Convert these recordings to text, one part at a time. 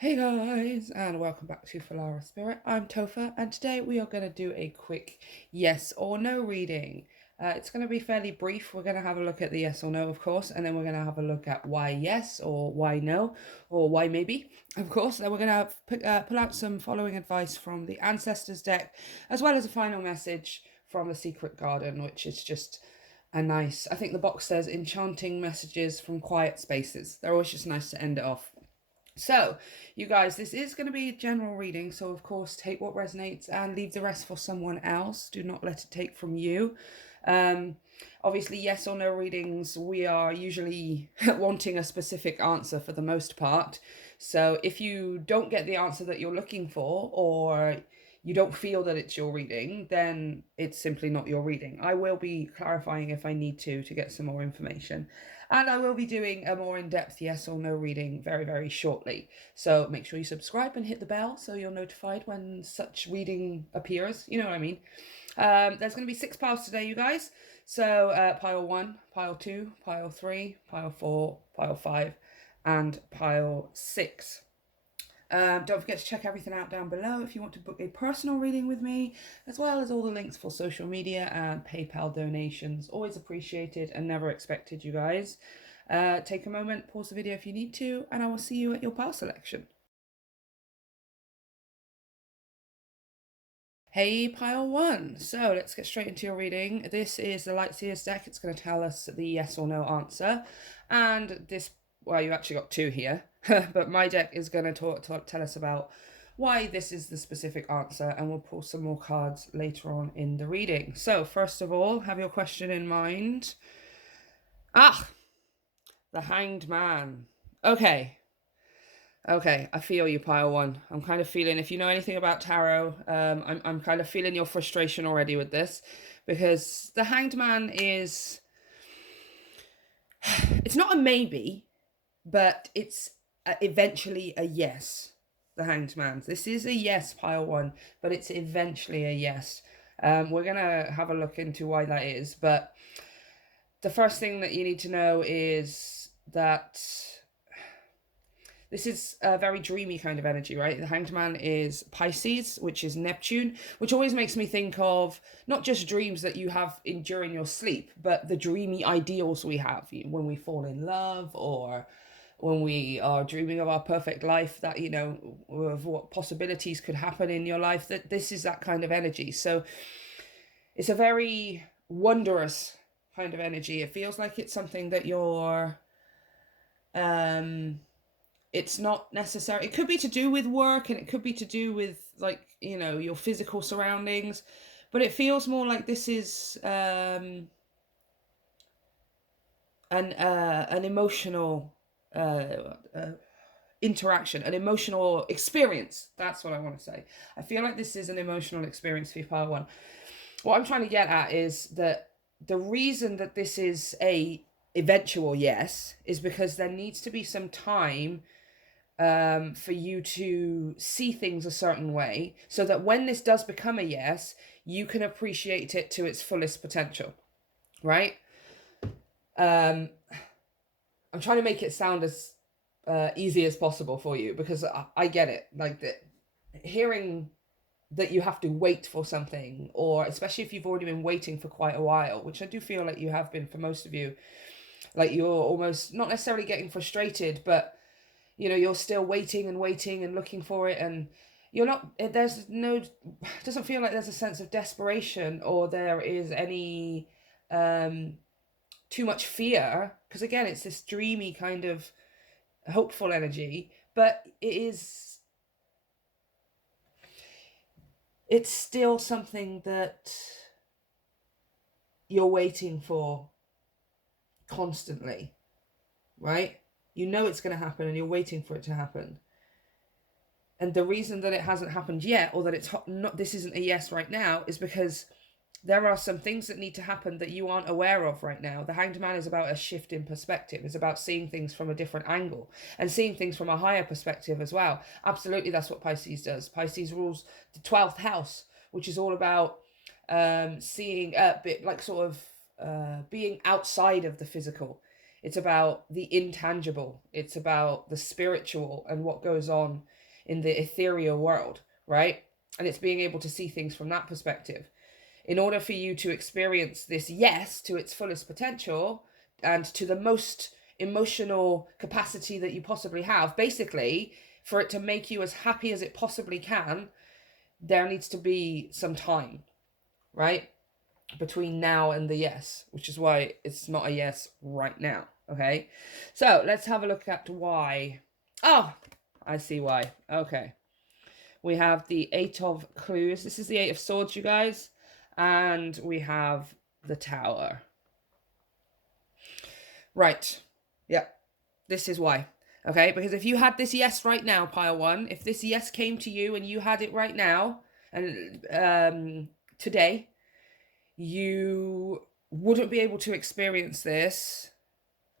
Hey guys, and welcome back to Filara Spirit. I'm Topher, and today we are going to do a quick yes or no reading. It's going to be fairly brief. We're going to have a look at the yes or no, of course, and then we're going to have a look at why yes or why no or why maybe, of course. Then we're going to pull out some following advice from the Ancestors deck, as well as a final message from the Secret Garden, which is just a nice, I think the box says enchanting messages from quiet spaces. They're always just nice to end it off. So, you guys, this is going to be a general reading, so of course take what resonates and leave the rest for someone else. Do not let it take from you. Obviously, yes or no readings, we are usually wanting a specific answer for the most part. So if you don't get the answer that you're looking for, or you don't feel that it's your reading, then it's simply not your reading. I will be clarifying if I need to get some more information. And I will be doing a more in-depth yes or no reading very, very shortly. So make sure you subscribe and hit the bell so you're notified when such reading appears. You know what I mean? There's going to be 6 piles today, you guys. So pile 1, pile 2, pile 3, pile 4, pile 5, and pile 6. Don't forget to check everything out down below if you want to book a personal reading with me, as well as all the links for social media and PayPal donations. Always appreciated and never expected, you guys. Take a moment, pause the video if you need to, and I will see you at your pile selection. Hey, pile 1. So let's get straight into your reading. This is the Lightseer's deck. It's going to tell us the yes or no answer. And this, well, you actually got 2 here. But my deck is going to tell us about why this is the specific answer, and we'll pull some more cards later on in the reading. So first of all, have your question in mind. The Hanged Man. Okay, I feel you, pile 1. I'm kind of feeling, if you know anything about tarot, I'm kind of feeling your frustration already with this, because the Hanged Man is, it's not a maybe, but it's eventually a yes. The Hanged Man. This is a yes, pile 1, but it's eventually a yes. We're gonna have a look into why that is, but the first thing that you need to know is that this is a very dreamy kind of energy, right? The Hanged Man is Pisces, which is Neptune, which always makes me think of not just dreams that you have during your sleep, but the dreamy ideals we have when we fall in love, or when we are dreaming of our perfect life, that, you know, of what possibilities could happen in your life. That this is that kind of energy. So it's a very wondrous kind of energy. It feels like it's something that you're it's not necessary, it could be to do with work, and it could be to do with, like, you know, your physical surroundings, but it feels more like this is an emotional interaction, an emotional experience. That's what I want to say. I feel like this is an emotional experience for part 1. What I'm trying to get at is that the reason that this is a eventual yes is because there needs to be some time for you to see things a certain way, so that when this does become a yes, you can appreciate it to its fullest potential, right? I'm trying to make it sound as easy as possible for you, because I get it. Like, hearing that you have to wait for something, or especially if you've already been waiting for quite a while, which I do feel like you have been for most of you, like you're almost not necessarily getting frustrated, but you know, you're still waiting and waiting and looking for it, and you're not, there's no, it doesn't feel like there's a sense of desperation, or there is any too much fear, because again, it's this dreamy kind of hopeful energy, but it's still something that you're waiting for constantly, right? You know it's going to happen, and you're waiting for it to happen. And the reason that it hasn't happened yet, or that it's not, this isn't a yes right now, is because there are some things that need to happen that you aren't aware of right now. The Hanged Man is about a shift in perspective. It's about seeing things from a different angle, and seeing things from a higher perspective as well. Absolutely, that's what Pisces does. Pisces rules the 12th house, which is all about seeing, like, sort of being outside of the physical. It's about the intangible. It's about the spiritual and what goes on in the ethereal world, right? And it's being able to see things from that perspective. In order for you to experience this yes to its fullest potential and to the most emotional capacity that you possibly have, basically, for it to make you as happy as it possibly can, there needs to be some time, right? Between now and the yes, which is why it's not a yes right now. Okay, so let's have a look at why. Oh, I see why. Okay, we have the Eight of Clues. This is the Eight of Swords, you guys, and we have the Tower. Right. Yep. This is why. Okay, because if you had this yes right now, pile one, if this yes came to you and you had it right now and today, you wouldn't be able to experience this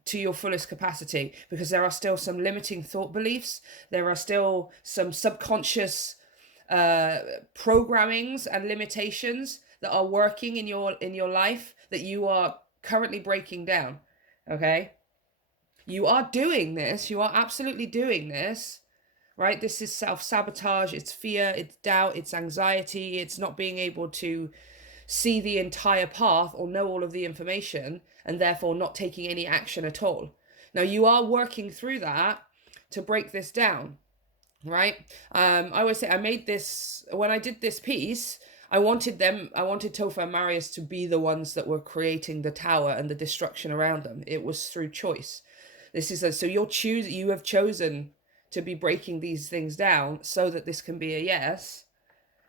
to your fullest capacity, because there are still some limiting thought beliefs. There are still some subconscious programmings and limitations that are working in your life that you are currently breaking down. Okay, you are doing this. You are absolutely doing this, right? This is self-sabotage. It's fear. It's doubt. It's anxiety. It's not being able to see the entire path or know all of the information, and therefore not taking any action at all. Now you are working through that to break this down, right? I always say, I made this, when I did this piece, I wanted Topher and Marius to be the ones that were creating the tower and the destruction around them. It was through choice. This is so you have chosen to be breaking these things down so that this can be a yes,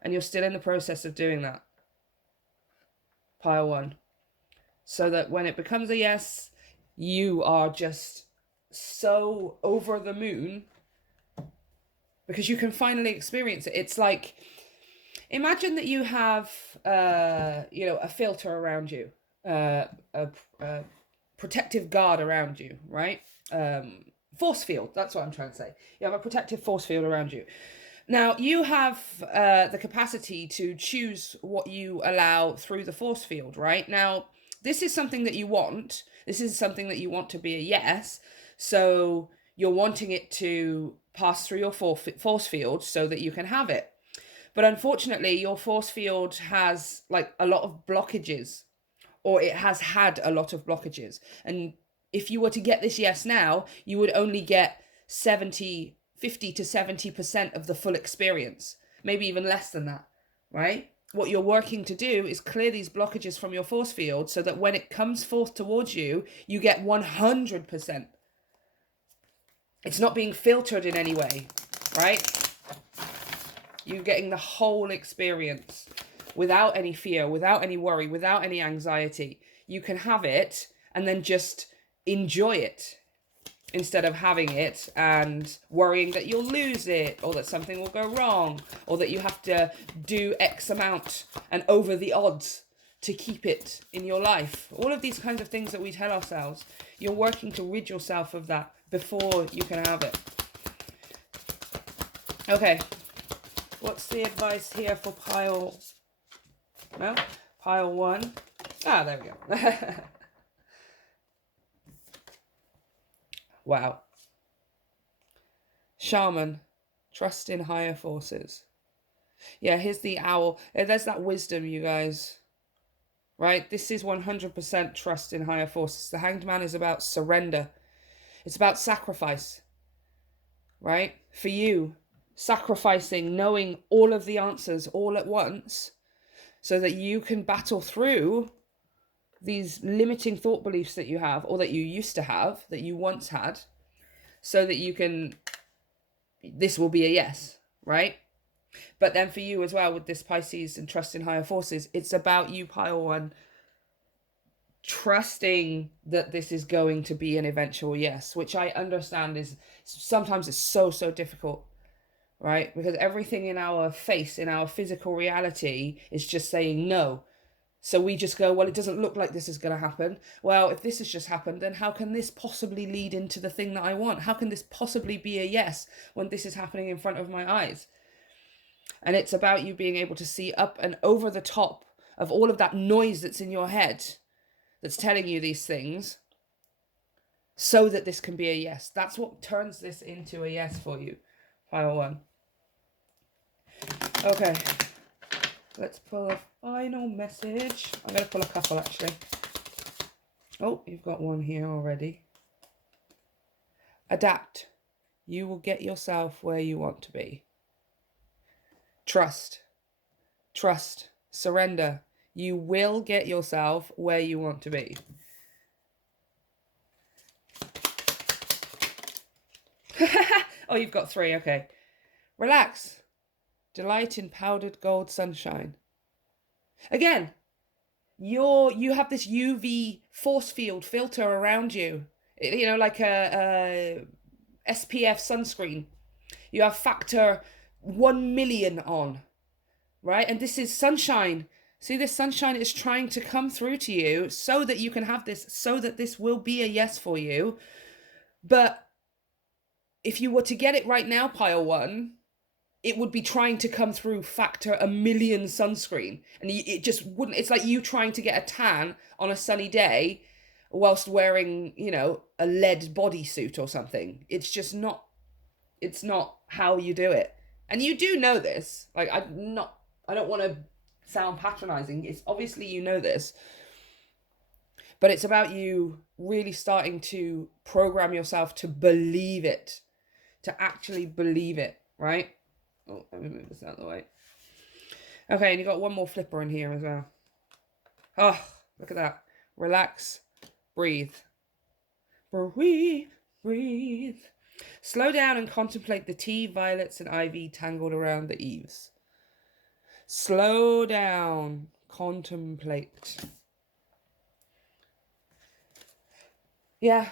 and you're still in the process of doing that. Pile one. So that when it becomes a yes, you are just so over the moon because you can finally experience it. It's like, imagine that you have, a filter around you, a protective guard around you, right? Force field, that's what I'm trying to say. You have a protective force field around you. Now, you have the capacity to choose what you allow through the force field, right? Now, this is something that you want. This is something that you want to be a yes. So you're wanting it to pass through your force field so that you can have it. But unfortunately, your force field has like a lot of blockages, or it has had a lot of blockages. And if you were to get this yes now, you would only get 50 to 70% of the full experience, maybe even less than that, right? What you're working to do is clear these blockages from your force field so that when it comes forth towards you, you get 100%. It's not being filtered in any way, right? You're getting the whole experience without any fear, without any worry, without any anxiety. You can have it and then just enjoy it, instead of having it and worrying that you'll lose it, or that something will go wrong, or that you have to do X amount and over the odds to keep it in your life. All of these kinds of things that we tell ourselves, you're working to rid yourself of that before you can have it. Okay, what's the advice here for pile one? Ah, there we go. Wow. Shaman, trust in higher forces. Yeah, here's the owl. There's that wisdom, you guys. Right? This is 100% trust in higher forces. The Hanged Man is about surrender. It's about sacrifice. Right? For you, sacrificing, knowing all of the answers all at once so that you can battle through these limiting thought beliefs that you have, or that you used to have, that you once had, so that you can, this will be a yes, right? But then for you as well, with this Pisces and trust in higher forces, it's about you, pile one, trusting that this is going to be an eventual yes, which I understand is sometimes it's so difficult, right? Because everything in our face, in our physical reality, is just saying no. So we just go, well, it doesn't look like this is going to happen. Well, if this has just happened, then how can this possibly lead into the thing that I want? How can this possibly be a yes when this is happening in front of my eyes? And it's about you being able to see up and over the top of all of that noise that's in your head that's telling you these things, so that this can be a yes. That's what turns this into a yes for you. Pile 1. Okay. Let's pull a final message. I'm going to pull a couple, actually. Oh, you've got one here already. Adapt. You will get yourself where you want to be. Trust. Trust. Surrender. You will get yourself where you want to be. Oh, you've got 3. Okay. Relax. Delight in powdered gold sunshine. Again, you have this UV force field filter around you. You know, like a SPF sunscreen. You have factor 1 million on, right? And this is sunshine. See, this sunshine is trying to come through to you so that you can have this, so that this will be a yes for you. But if you were to get it right now, pile 1, it would be trying to come through factor 1 million sunscreen. And it just wouldn't. It's like you trying to get a tan on a sunny day whilst wearing, you know, a lead bodysuit or something. It's just not, it's not how you do it. And you do know this. Like, I don't want to sound patronizing. It's obviously you know this. But it's about you really starting to program yourself to believe it. To actually believe it, right? Oh, let me move this out of the way. Okay, and you got one more flipper in here as well. Oh, look at that. Relax. Breathe. Breathe. Breathe. Slow down and contemplate the tea, violets, and ivy tangled around the eaves. Slow down. Contemplate. Yeah.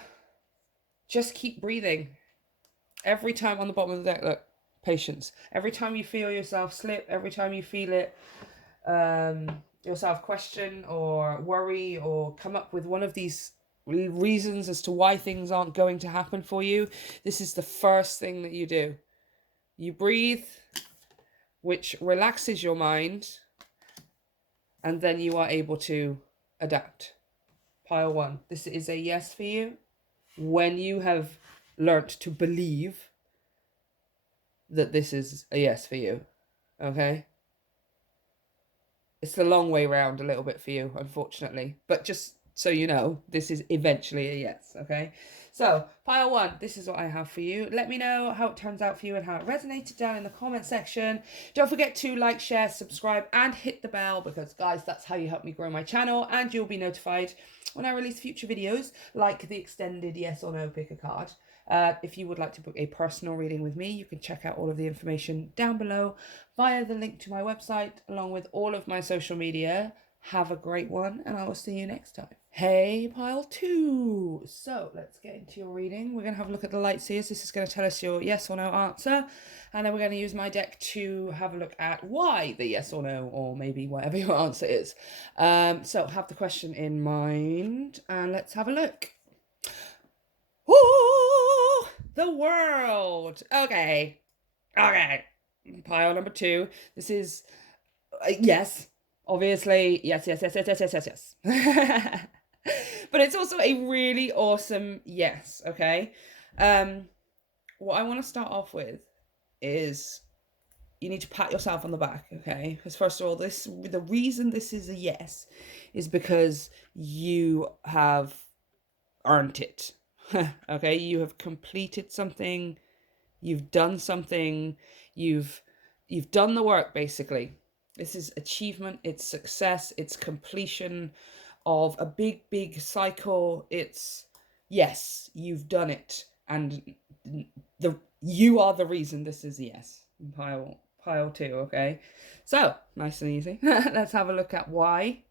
Just keep breathing. Every time on the bottom of the deck, look, patience. Every time you feel yourself slip, every time you feel it, yourself question or worry or come up with one of these reasons as to why things aren't going to happen for you, this is the first thing that you do. You breathe, which relaxes your mind, and then you are able to adapt. Pile 1. This is a yes for you when you have learnt to believe that this is a yes for you. Okay? It's the long way round a little bit for you, unfortunately. But just so you know, this is eventually a yes, okay? So, pile 1, this is what I have for you. Let me know how it turns out for you and how it resonated down in the comment section. Don't forget to like, share, subscribe, and hit the bell because, guys, that's how you help me grow my channel, and you'll be notified when I release future videos, like the extended yes or no pick a card. If you would like to book a personal reading with me, you can check out all of the information down below via the link to my website, along with all of my social media. Have a great one, and I will see you next time. Hey, pile 2. So let's get into your reading. We're going to have a look at the light seers. This is going to tell us your yes or no answer. And then we're going to use my deck to have a look at why the yes or no, or maybe whatever your answer is. So have the question in mind, and let's have a look. Ooh, the world. Okay. Pile number 2. This is yes. Obviously, yes. But it's also a really awesome yes, okay? What I want to start off with is you need to pat yourself on the back, okay? Because first of all, the reason this is a yes is because you have earned it. Okay, you have completed something, you've done something, you've done the work, basically. This is achievement, it's success, it's completion of a big cycle. It's yes, you've done it, and you are the reason this is a yes. Pile 2, okay? So, nice and easy. Let's have a look at why.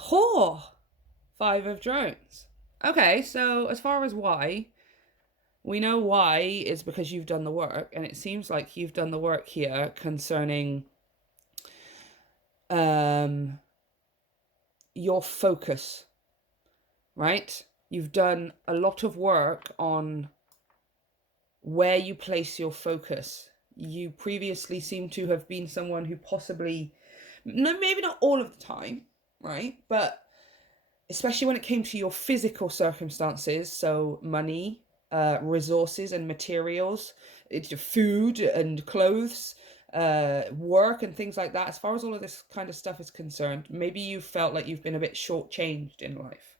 5 of drones. Okay, so as far as why, we know why is because you've done the work, and it seems like you've done the work here concerning your focus, right? You've done a lot of work on where you place your focus. You previously seem to have been someone who possibly, maybe not all of the time, right? But especially when it came to your physical circumstances, so money, resources and materials, it's food and clothes, work and things like that. As far as all of this kind of stuff is concerned, maybe you felt like you've been a bit shortchanged in life,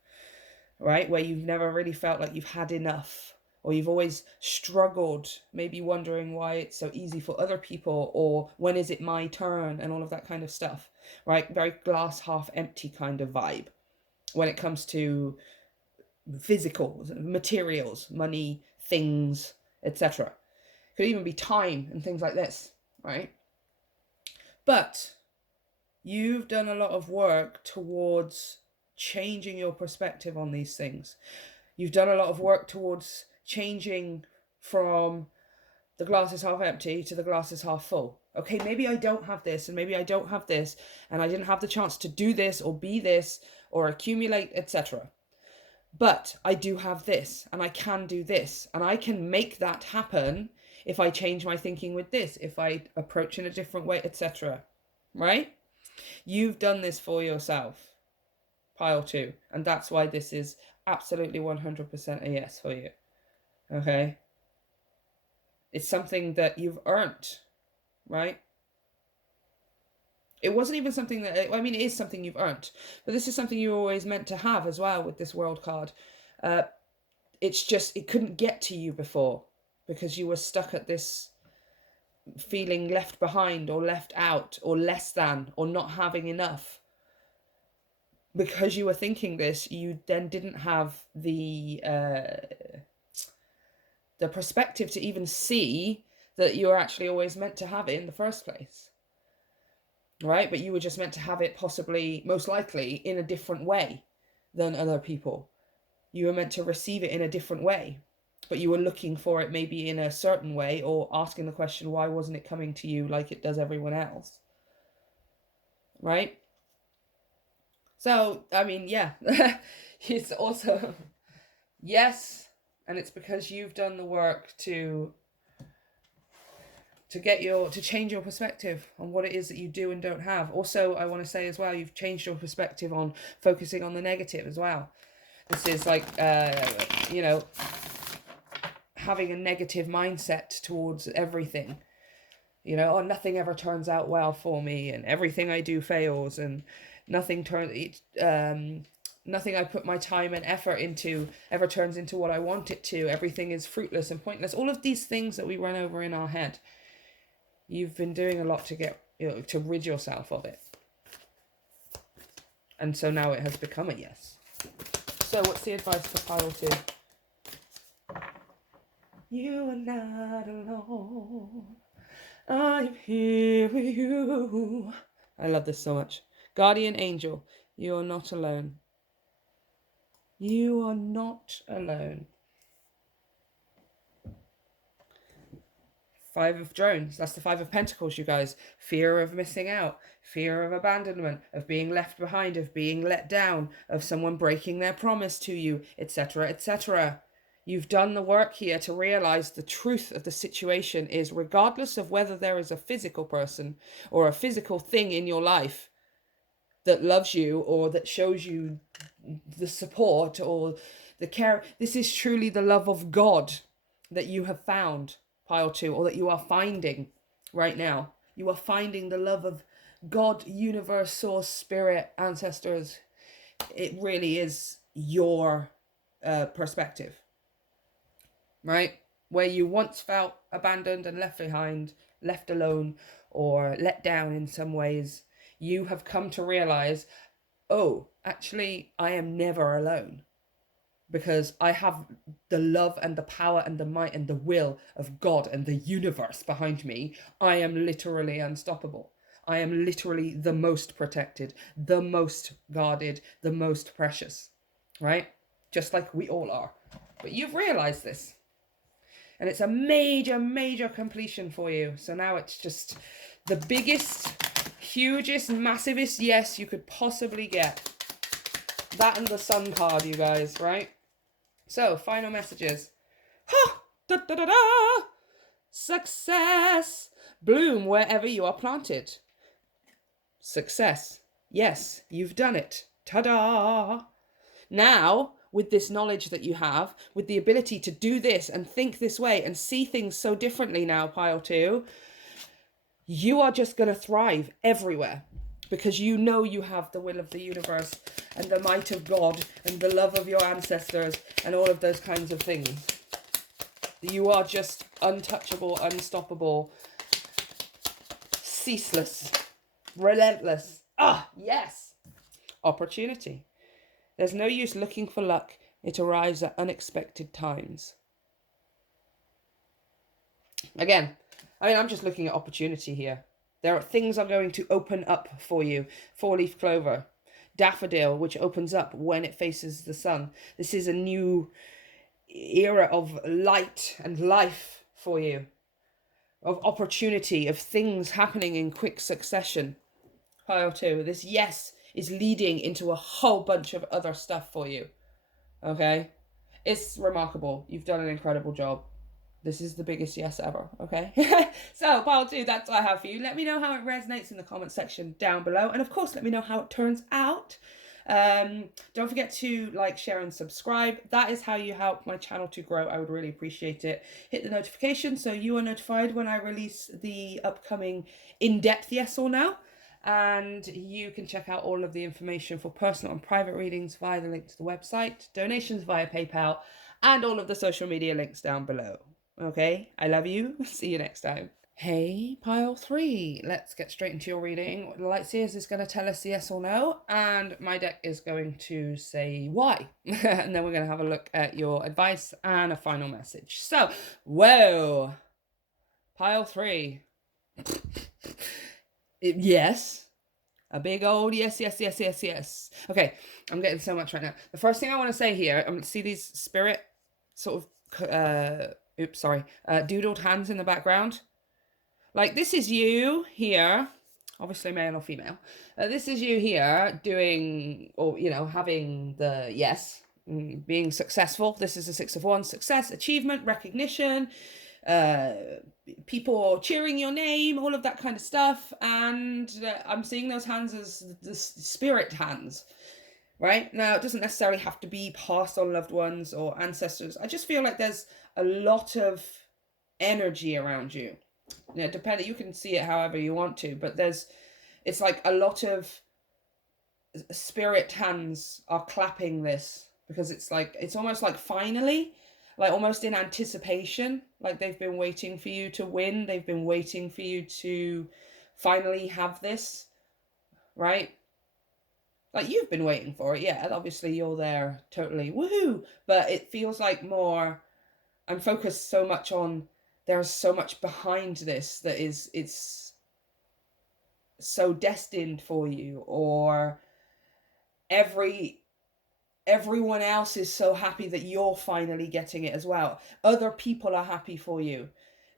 right? Where you've never really felt like you've had enough, or you've always struggled, maybe wondering why it's so easy for other people, or when is it my turn, and all of that kind of stuff, right? Very glass half empty kind of vibe when it comes to physical materials, money, things, etc. Could even be time and things like this, right? But you've done a lot of work towards changing your perspective on these things. You've done a lot of work towards changing from the glass is half empty to the glass is half full. Okay, maybe I don't have this, and maybe I don't have this, and I didn't have the chance to do this or be this or accumulate, etc. But I do have this, and I can do this, and I can make that happen if I change my thinking with this, if I approach in a different way, etc. Right? You've done this for yourself, pile 2, and that's why this is absolutely 100% a yes for you. Okay? It's something that you've earned, right? It wasn't even something that, I mean, it is something you've earned, but this is something you were always meant to have as well with this world card. It's just, it couldn't get to you before because you were stuck at this feeling left behind or left out or less than or not having enough. Because you were thinking this, you then didn't have the perspective to even see that you were actually always meant to have it in the first place. Right? But you were just meant to have it possibly, most likely, in a different way than other people. You were meant to receive it in a different way, but you were looking for it maybe in a certain way, or asking the question, why wasn't it coming to you like it does everyone else? Right? So, I mean, yeah, it's also yes, and it's because you've done the work to change your perspective on what it is that you do and don't have. Also, I want to say as well, you've changed your perspective on focusing on the negative as well. This is like, having a negative mindset towards everything. Oh, nothing ever turns out well for me, and everything I do fails, and nothing I put my time and effort into ever turns into what I want it to. Everything is fruitless and pointless. All of these things that we run over in our head. You've been doing a lot to get, to rid yourself of it. And so now it has become a yes. So what's the advice for pile 2? You are not alone. I'm here with you. I love this so much. Guardian angel, you are not alone. You are not alone. 5 of drones. That's the 5 of pentacles, you guys. Fear of missing out. Fear of abandonment. Of being left behind. Of being let down. Of someone breaking their promise to you. Etc. Etc. You've done the work here to realize the truth of the situation is, regardless of whether there is a physical person or a physical thing in your life that loves you or that shows you the support or the care, this is truly the love of God that you have found, pile 2, or that you are finding right now. You are finding the love of God, universe, source, spirit, ancestors. It really is your perspective, right? Where you once felt abandoned and left behind, left alone, or let down in some ways, you have come to realize, oh, actually, I am never alone. Because I have the love and the power and the might and the will of God and the universe behind me. I am literally unstoppable. I am literally the most protected, the most guarded, the most precious, right? Just like we all are. But you've realized this. And it's a major, major completion for you. So now it's just the biggest, hugest, massivest yes you could possibly get. That and the sun card, you guys, right? So, final messages. Ha! Da, da, da, da! Success! Bloom wherever you are planted. Success. Yes, you've done it. Ta-da! Now, with this knowledge that you have, with the ability to do this and think this way and see things so differently now, pile 2, you are just going to thrive everywhere, because you know you have the will of the universe and the might of God and the love of your ancestors and all of those kinds of things. You are just untouchable, unstoppable, ceaseless, relentless. Ah, yes. Opportunity. There's no use looking for luck. It arrives at unexpected times. Again, I'm just looking at opportunity here. There are things are going to open up for you. 4-leaf clover. Daffodil, which opens up when it faces the sun. This is a new era of light and life for you. Of opportunity, of things happening in quick succession. Pile 2. This yes is leading into a whole bunch of other stuff for you. Okay? It's remarkable. You've done an incredible job. This is the biggest yes ever, okay? So, pile 2, that's what I have for you. Let me know how it resonates in the comment section down below. And of course, let me know how it turns out. Don't forget to like, share, and subscribe. That is how you help my channel to grow. I would really appreciate it. Hit the notification so you are notified when I release the upcoming in-depth yes or no. And you can check out all of the information for personal and private readings via the link to the website, donations via PayPal, and all of the social media links down below. Okay, I love you. See you next time. Hey, pile 3. Let's get straight into your reading. The Light Seers is going to tell us yes or no, and my deck is going to say why. And then we're going to have a look at your advice and a final message. So, whoa. Pile 3. Yes. A big old yes, yes, yes, yes, yes. Okay, I'm getting so much right now. The first thing I want to say here, I'm going to see these spirit sort of, doodled hands in the background. Like, this is you here, obviously male or female. This is you here doing, or, having the yes, being successful. This is the 6 of Wands, success, achievement, recognition, people cheering your name, all of that kind of stuff. And I'm seeing those hands as the spirit hands. Right? Now, it doesn't necessarily have to be passed on loved ones or ancestors. I just feel like there's a lot of energy around you. Depending, you can see it however you want to, but it's like a lot of spirit hands are clapping this, because it's almost like finally, like almost in anticipation, like they've been waiting for you to win. They've been waiting for you to finally have this, right? Like, you've been waiting for it, yeah. Obviously, you're there, totally, woohoo! But it feels like more, I'm focused so much on, there's so much behind this that it's so destined for you, or everyone else is so happy that you're finally getting it as well. Other people are happy for you.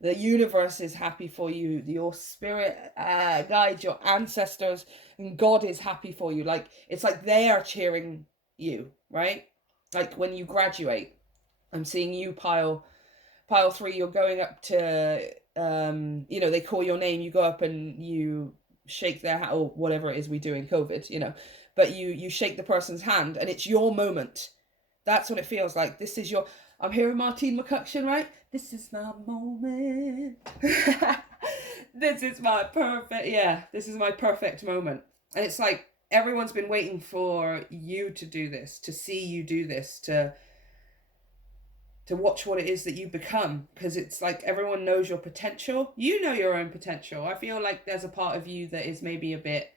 The universe is happy for you. Your spirit guides, your ancestors, and God is happy for you. Like, it's like they are cheering you, right? Like when you graduate, I'm seeing you pile 3, you're going up to, they call your name, you go up and you shake their hand, or whatever it is we do in COVID, but you shake the person's hand, and it's your moment. That's what it feels like. This is your, I'm hearing Martine McCutcheon, right? This is my moment. This is my perfect moment. And it's like, everyone's been waiting for you to do this, to see you do this, to watch what it is that you become, because it's like everyone knows your potential. You know your own potential. I feel like there's a part of you that is maybe a bit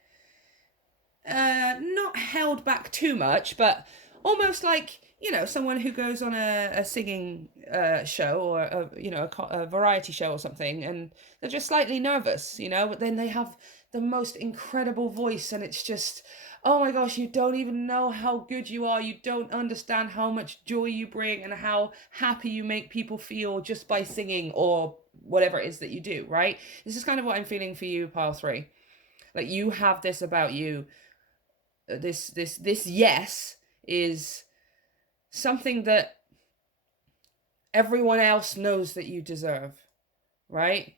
not held back too much, but almost like, someone who goes on a singing show, or a variety show or something, and they're just slightly nervous, but then they have the most incredible voice, and it's just, oh my gosh, you don't even know how good you are. You don't understand how much joy you bring and how happy you make people feel just by singing, or whatever it is that you do, right? This is kind of what I'm feeling for you, pile 3. Like, you have this about you. This yes is something that everyone else knows that you deserve, right?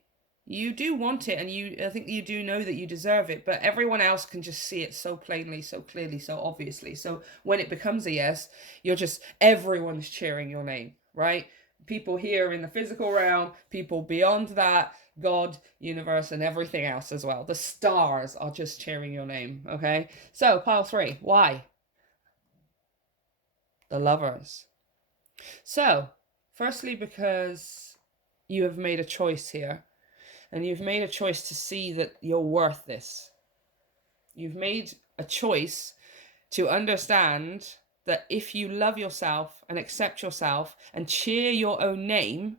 You do want it, and I think you do know that you deserve it, but everyone else can just see it so plainly, so clearly, so obviously. So when it becomes a yes, everyone's cheering your name, right? People here in the physical realm, people beyond that, God, universe, and everything else as well. The stars are just cheering your name, okay? So, pile 3, why? The Lovers. So, firstly, because you have made a choice here. And you've made a choice to see that you're worth this. You've made a choice to understand that if you love yourself and accept yourself and cheer your own name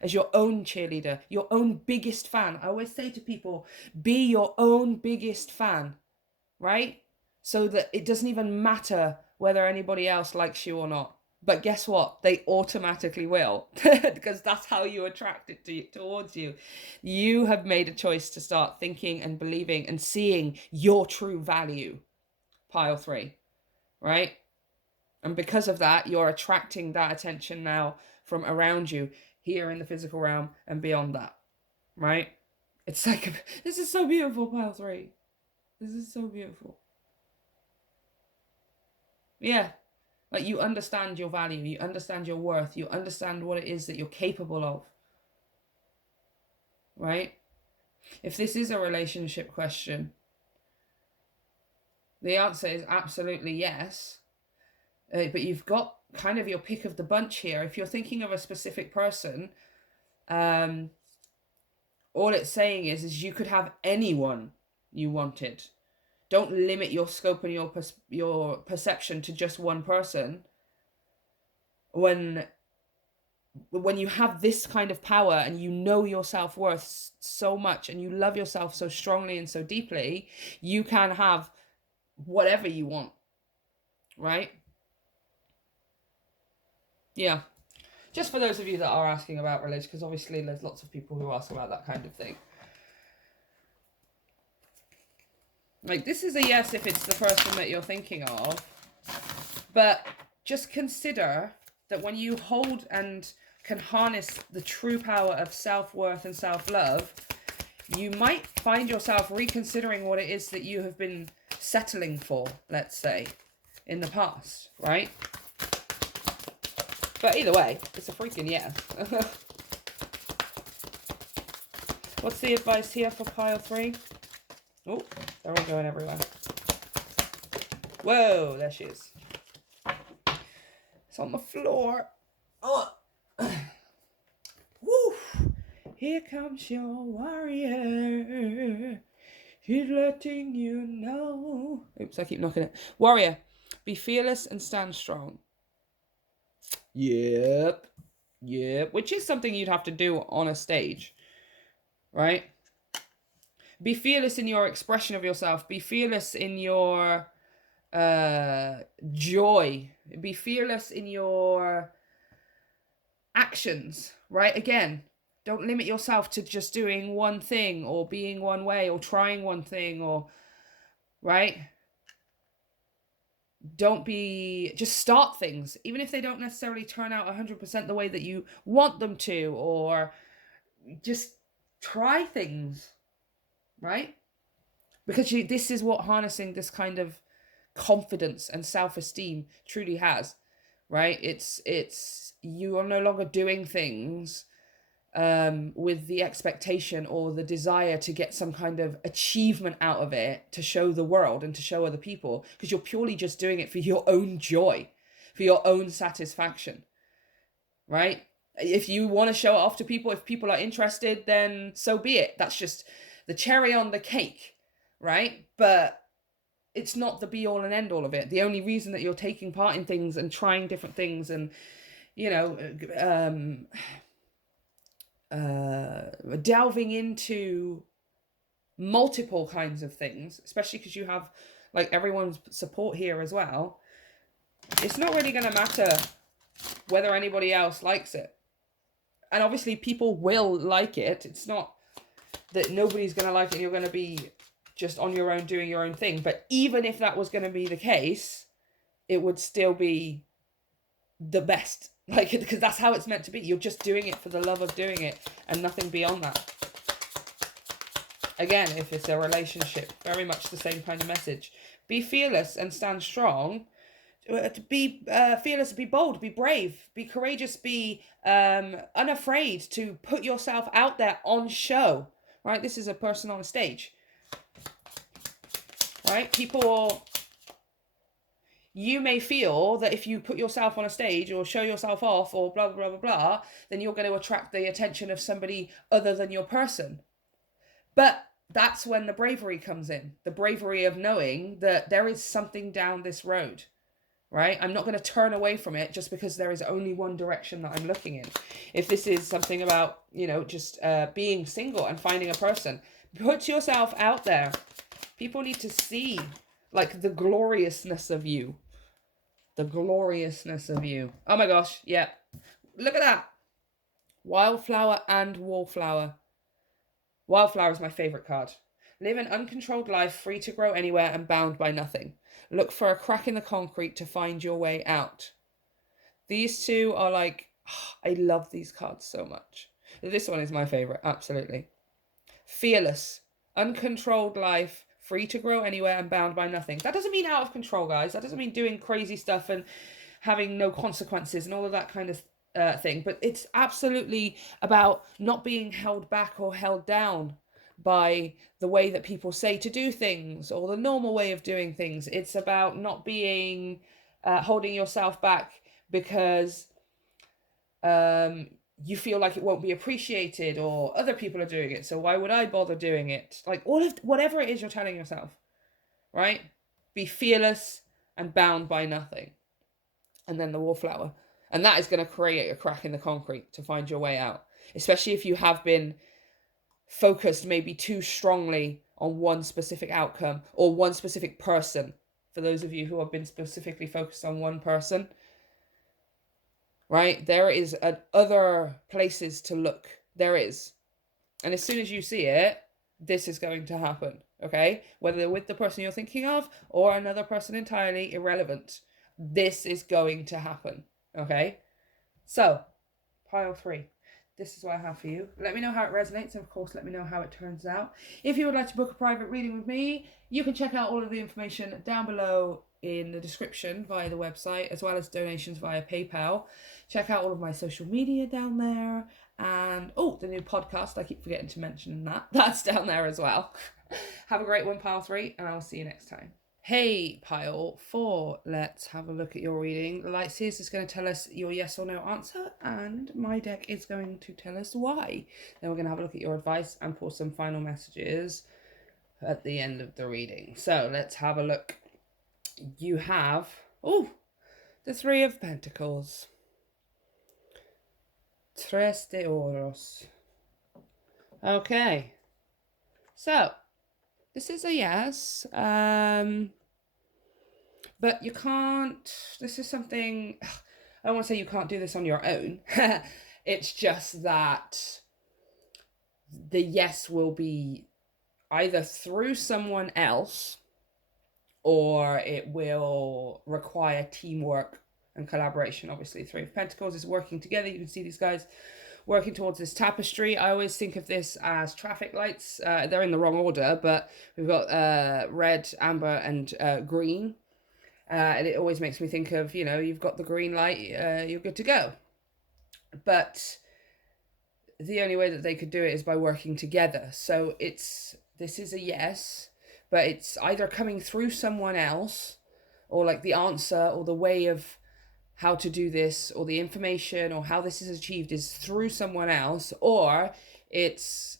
as your own cheerleader, your own biggest fan. I always say to people, be your own biggest fan, right? So that it doesn't even matter whether anybody else likes you or not. But guess what? They automatically will, because that's how you attract it towards you. You have made a choice to start thinking and believing and seeing your true value. Pile 3, right? And because of that, you're attracting that attention now from around you, here in the physical realm and beyond that, right? It's like, this is so beautiful, pile 3. This is so beautiful. Yeah. Like, you understand your value, you understand your worth, you understand what it is that you're capable of, right? If this is a relationship question, the answer is absolutely yes. But you've got kind of your pick of the bunch here. If you're thinking of a specific person, all it's saying is you could have anyone you wanted. Don't limit your scope and your perception to just one person. When you have this kind of power and you know your self-worth so much and you love yourself so strongly and so deeply, you can have whatever you want, right? Yeah. Just for those of you that are asking about religion, because obviously there's lots of people who ask about that kind of thing. Like, this is a yes if it's the person that you're thinking of, but just consider that when you hold and can harness the true power of self-worth and self-love, you might find yourself reconsidering what it is that you have been settling for, let's say, in the past, right? But either way, it's a freaking yes. What's the advice here for pile 3? Oh, they're all going everywhere. Whoa, there she is. It's on the floor. Oh. Woo. Here comes your warrior. She's letting you know. Oops, I keep knocking it. Warrior, be fearless and stand strong. Yep. Which is something you'd have to do on a stage, right? Be fearless in your expression of yourself. Be fearless in your joy. Be fearless in your actions, right? Again, don't limit yourself to just doing one thing or being one way or trying one thing, or, right? Just start things, even if they don't necessarily turn out 100% the way that you want them to, or just try things, right? Because this is what harnessing this kind of confidence and self-esteem truly has, right? It's you are no longer doing things with the expectation or the desire to get some kind of achievement out of it to show the world and to show other people, because you're purely just doing it for your own joy, for your own satisfaction, right? If you want to show it off to people, if people are interested, then so be it. That's just the cherry on the cake, right? But it's not the be all and end all of it. The only reason that you're taking part in things and trying different things and, you know, delving into multiple kinds of things, especially because you have like everyone's support here as well, it's not really going to matter whether anybody else likes it. And obviously people will like it. It's not that nobody's going to like it and you're going to be just on your own doing your own thing. But even if that was going to be the case, it would still be the best, like, because that's how it's meant to be. You're just doing it for the love of doing it and nothing beyond that. Again, if it's a relationship, very much the same kind of message. Be fearless and stand strong. To be fearless, be bold, be brave, be courageous, be unafraid to put yourself out there on show. Right? This is a person on a stage. Right? You may feel that if you put yourself on a stage or show yourself off or blah, blah, blah, blah, blah, then you're going to attract the attention of somebody other than your person. But that's when the bravery comes in. The bravery of knowing that there is something down this road, right? I'm not going to turn away from it just because there is only one direction that I'm looking in. If this is something about, just being single and finding a person, put yourself out there. People need to see, like, the gloriousness of you. The gloriousness of you. Oh my gosh, yeah. Look at that. Wildflower and wallflower. Wildflower is my favorite card. Live an uncontrolled life, free to grow anywhere and bound by nothing. Look for a crack in the concrete to find your way out. These two are like, I love these cards so much. This one is my favorite, absolutely. Fearless, uncontrolled life, free to grow anywhere and bound by nothing. That doesn't mean out of control, guys. That doesn't mean doing crazy stuff and having no consequences and all of that kind of thing. But it's absolutely about not being held back or held down by the way that people say to do things or the normal way of doing things. It's about not being holding yourself back because you feel like it won't be appreciated or other people are doing it, so why would I bother doing it? Like, all of whatever it is you're telling yourself, right? Be fearless and bound by nothing. And then the wallflower. And that is going to create a crack in the concrete to find your way out, especially if you have been focused maybe too strongly on one specific outcome or one specific person. For those of you who have been specifically focused on one person, right? There is other places to look. There is. And as soon as you see it, this is going to happen, okay? Whether with the person you're thinking of or another person entirely, irrelevant. This is going to happen, okay? So, pile 3. This is what I have for you. Let me know how it resonates, and of course, let me know how it turns out. If you would like to book a private reading with me, you can check out all of the information down below in the description via the website, as well as donations via PayPal. Check out all of my social media down there, and the new podcast, I keep forgetting to mention that's down there as well. Have a great one, pile 3, and I'll see you next time. Hey, pile 4, let's have a look at your reading. The light seers is going to tell us your yes or no answer, and my deck is going to tell us why. Then we're going to have a look at your advice and pull some final messages at the end of the reading. So let's have a look. You have, the 3 of Pentacles. Tres de Oros. Okay. So, this is a yes. But you can't, this is something, I don't want to say you can't do this on your own. It's just that the yes will be either through someone else or it will require teamwork and collaboration. Obviously, 3 of Pentacles is working together. You can see these guys working towards this tapestry. I always think of this as traffic lights. They're in the wrong order, but we've got red, amber, and green. And it always makes me think of, you've got the green light, you're good to go. But the only way that they could do it is by working together. So this is a yes, but it's either coming through someone else, or like the answer or the way of how to do this, or the information or how this is achieved is through someone else, or it's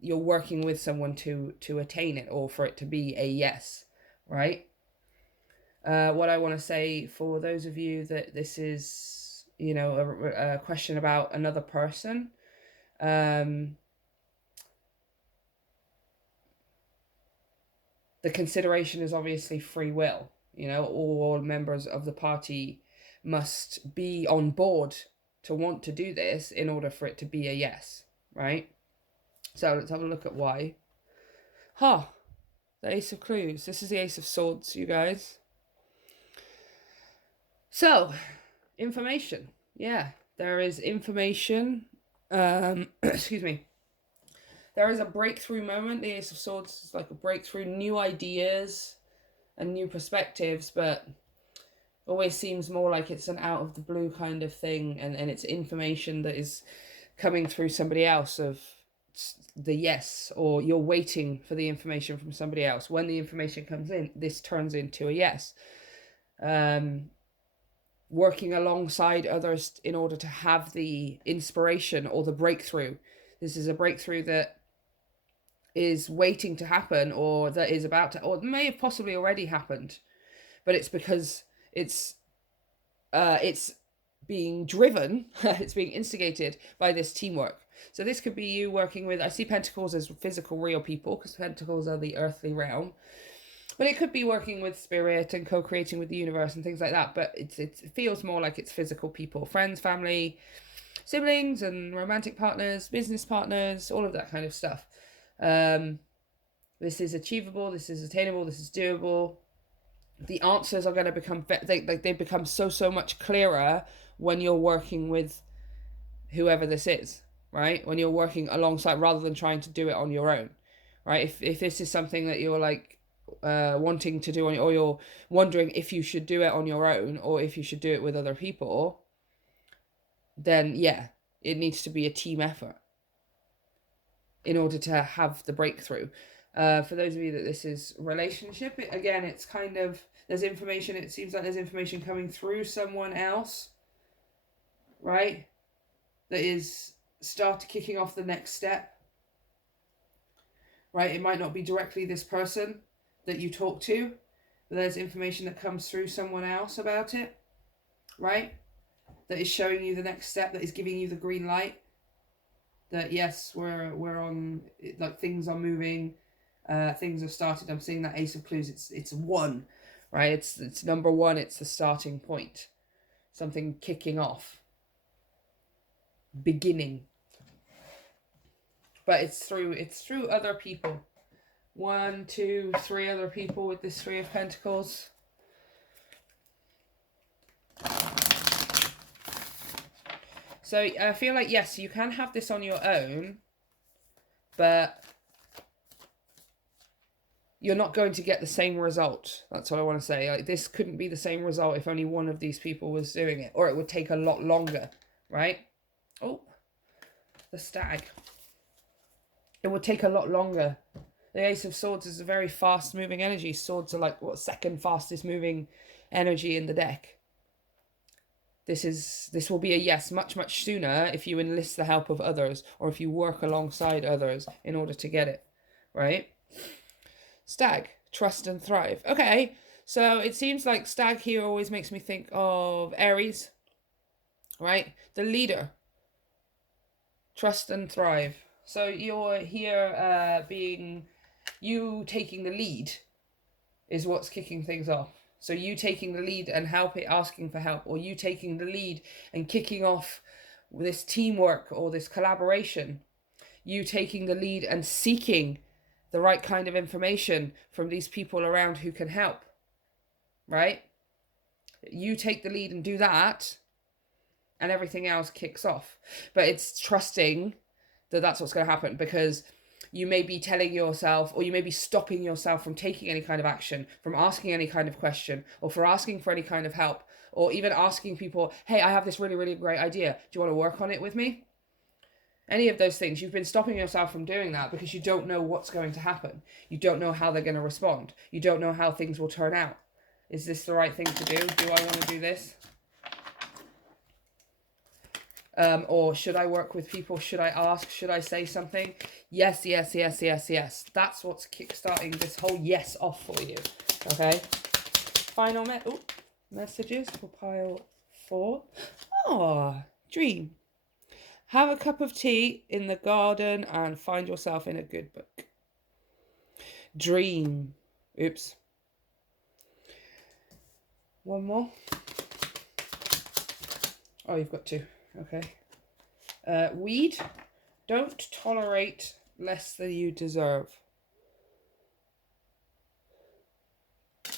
you're working with someone to attain it, or for it to be a yes, right? What I want to say for those of you that this is, a question about another person, the consideration is obviously free will. All members of the party must be on board to want to do this in order for it to be a yes, right? So let's have a look at why. The Ace of Clues. This is the Ace of Swords, you guys. So, information. Yeah, there is information. Excuse me. There is a breakthrough moment. The Ace of Swords is like a breakthrough, new ideas and new perspectives, but always seems more like it's an out of the blue kind of thing, and it's information that is coming through somebody else of the yes, or you're waiting for the information from somebody else. When the information comes in, this turns into a yes. Working alongside others in order to have the inspiration or the breakthrough. This is a breakthrough that is waiting to happen, or that is about to, or may have possibly already happened, but it's because it's being driven, it's being instigated by this teamwork. So this could be you working with, I see pentacles as physical, real people, because pentacles are the earthly realm. But it could be working with spirit and co-creating with the universe and things like that. But it feels more like it's physical people, friends, family, siblings, and romantic partners, business partners, all of that kind of stuff. This is achievable. This is attainable. This is doable. The answers are going to become, they become so much clearer when you're working with whoever this is, right? When you're working alongside, rather than trying to do it on your own, right? If this is something that you're like wanting to do on, or you're wondering if you should do it on your own or if you should do it with other people, then yeah, it needs to be a team effort in order to have the breakthrough. For those of you that this is relationship, again, it's kind of, there's information, it seems like there's information coming through someone else, right? That is kicking off the next step, right? It might not be directly this person that you talk to, but there's information that comes through someone else about it, right? That is showing you the next step, that is giving you the green light, that yes, we're on, like things are moving, things have started. I'm seeing that Ace of Clues, it's one, right? It's number one, it's the starting point. Something kicking off. Beginning. But it's through other people. 1, 2, 3 other people with this Three of Pentacles. So I feel like, yes, you can have this on your own, but you're not going to get the same result. That's what I want to say. Like, this couldn't be the same result if only one of these people was doing it, or it would take a lot longer, right? Oh, the stag. It would take a lot longer. The Ace of Swords is a very fast moving energy. Swords are like, what, second fastest moving energy in the deck. This will be a yes much sooner if you enlist the help of others, or if you work alongside others in order to get it, right? Stag, trust and thrive. Okay, so it seems like stag here always makes me think of Aries, right? The leader. Trust and thrive. So you're here being, you taking the lead is what's kicking things off. So you taking the lead and asking for help, or you taking the lead and kicking off this teamwork or this collaboration. You taking the lead and seeking the right kind of information from these people around who can help, right? You take the lead and do that, and everything else kicks off. But it's trusting that that's what's going to happen, because you may be telling yourself, or you may be stopping yourself from taking any kind of action, from asking any kind of question, or for asking for any kind of help, or even asking people, hey, I have this really great idea. Do you want to work on it with me? Any of those things, you've been stopping yourself from doing that because you don't know what's going to happen. You don't know how they're going to respond. You don't know how things will turn out. Is this the right thing to do? Do I want to do this? Or should I work with people? Should I ask? Should I say something? Yes. That's what's kickstarting this whole yes off for you. Okay. Final messages for pile 4. Oh, dream. Have a cup of tea in the garden and find yourself in a good book. Dream. Oops. One more. Oh, you've got 2. Okay. Weed. Don't tolerate less than you deserve.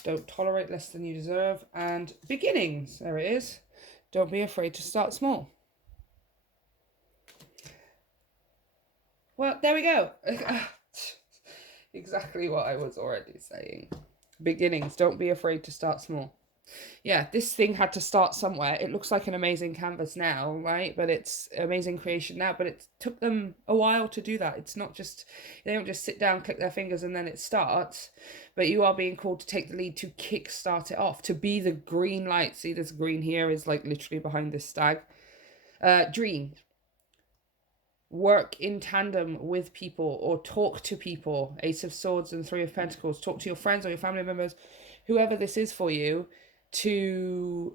Don't tolerate less than you deserve. And beginnings. There it is. Don't be afraid to start small. Well, there we go. Exactly what I was already saying. Beginnings. Don't be afraid to start small. Yeah, this thing had to start somewhere. It looks like an amazing canvas now, right? But it's amazing creation now. But it took them a while to do that. It's not just, they don't just sit down, click their fingers, and then it starts. But you are being called to take the lead to kick start it off, to be the green light. See, this green here is like literally behind this stag. Dream. Work in tandem with people or talk to people. Ace of Swords and Three of Pentacles. Talk to your friends or your family members, whoever this is for you, to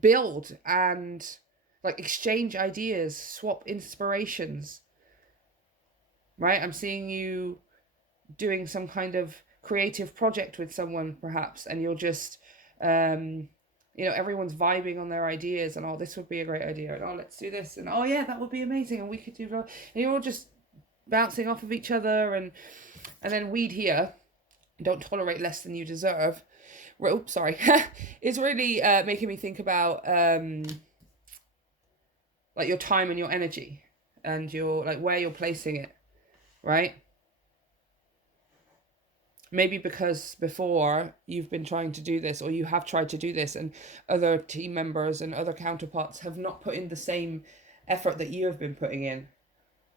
build and like exchange ideas, swap inspirations, right? I'm seeing you doing some kind of creative project with someone perhaps, and you're just everyone's vibing on their ideas, and oh, this would be a great idea, and oh, let's do this, and oh yeah, that would be amazing, and we could do that, and you're all just bouncing off of each other, and then weed here, don't tolerate less than you deserve. Oops, sorry. Is really making me think about like your time and your energy and your like where you're placing it, right? Maybe because before you've been trying to do this, or you have tried to do this, and other team members and other counterparts have not put in the same effort that you have been putting in,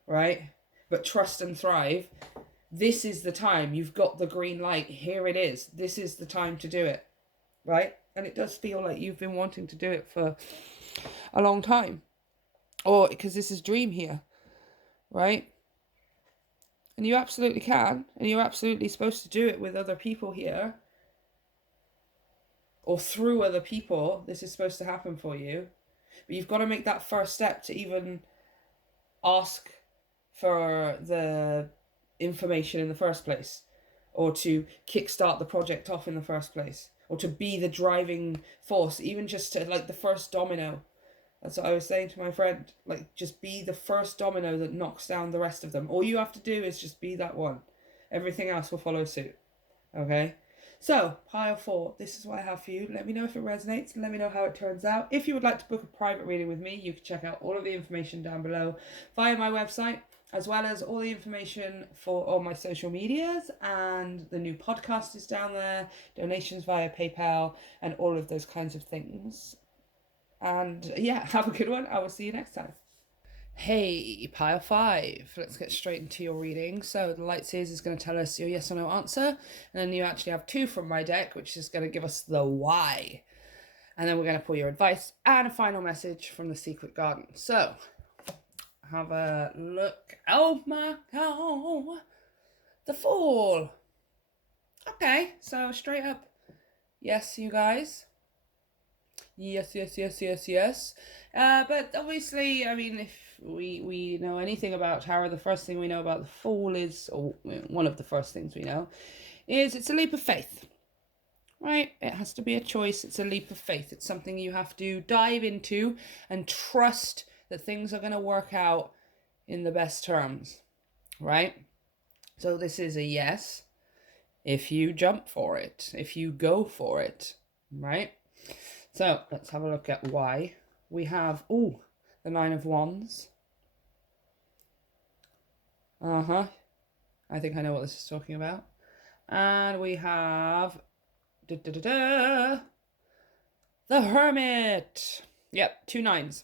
right? But trust and thrive. This is the time. You've got the green light. Here it is. This is the time to do it, right? And it does feel like you've been wanting to do it for a long time. Or because this is dream here, right? And you absolutely can. And you're absolutely supposed to do it with other people here. Or through other people. This is supposed to happen for you. But you've got to make that first step to even ask for the information in the first place, or to kickstart the project off in the first place, or to be the driving force, even just to like the first domino. That's what I was saying to my friend, like just be the first domino that knocks down the rest of them. All you have to do is just be that one. Everything else will follow suit. Okay, so pile 4, this is what I have for you. Let me know if it resonates, and let me know how it turns out. If you would like to book a private reading with me, you can check out all of the information down below via my website, as well as all the information for all my social medias, and the new podcast is down there, donations via PayPal, and all of those kinds of things. And yeah, have a good one. I will see you next time. Hey, pile 5. Let's get straight into your reading. So the light series is going to tell us your yes or no answer, and then you actually have 2 from my deck, which is going to give us the why. And then we're going to pull your advice and a final message from the Secret Garden. So have a look. Oh my god, the Fool. Okay, so straight up yes, you guys. Yes. But obviously, I mean, if we know anything about tarot, the first thing we know about the Fool is, or one of the first things we know, is it's a leap of faith, right? It has to be a choice. It's a leap of faith. It's something you have to dive into and trust that things are going to work out in the best terms, right? So this is a yes if you jump for it, if you go for it, right? So let's have a look at why. We have, the 9 of Wands. I think I know what this is talking about. And we have the Hermit. Yep, 2 9s.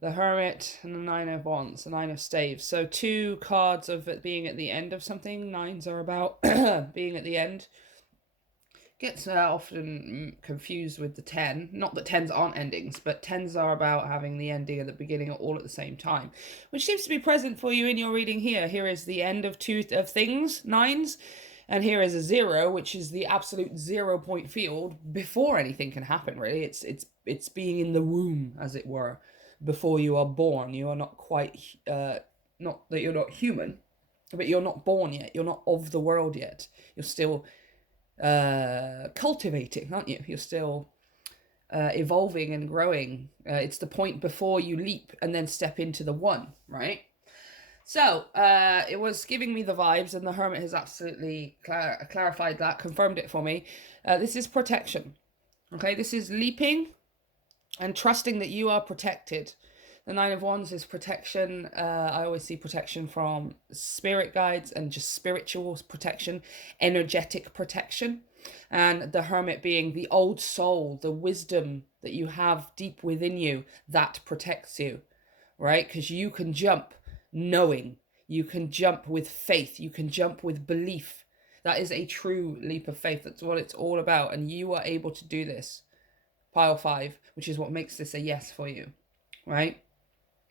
The Hermit and the 9 of Wands, the 9 of Staves. So 2 cards of it being at the end of something. 9s are about being at the end. Gets often confused with the 10. Not that 10s aren't endings, but 10s are about having the ending and the beginning all at the same time, which seems to be present for you in your reading here. Here is the end of 2 of things, 9s, and here is a 0, which is the absolute 0 point field before anything can happen, really. It's being in the womb, as it were, before you are born. You are not quite, not that you're not human, but you're not born yet. You're not of the world yet. You're still cultivating, aren't you? You're still evolving and growing. It's the point before you leap and then step into the 1, right? So it was giving me the vibes, and the Hermit has absolutely clarified that, confirmed it for me. This is protection. Okay, this is leaping and trusting that you are protected, The Nine of Wands is protection. I always see protection from spirit guides and just spiritual protection, energetic protection. And the Hermit being the old soul, the wisdom that you have deep within you that protects you, right? Because you can jump knowing, you can jump with faith, you can jump with belief. That is a true leap of faith. That's what it's all about. And you are able to do this. Pile 5, which is what makes this a yes for you, right?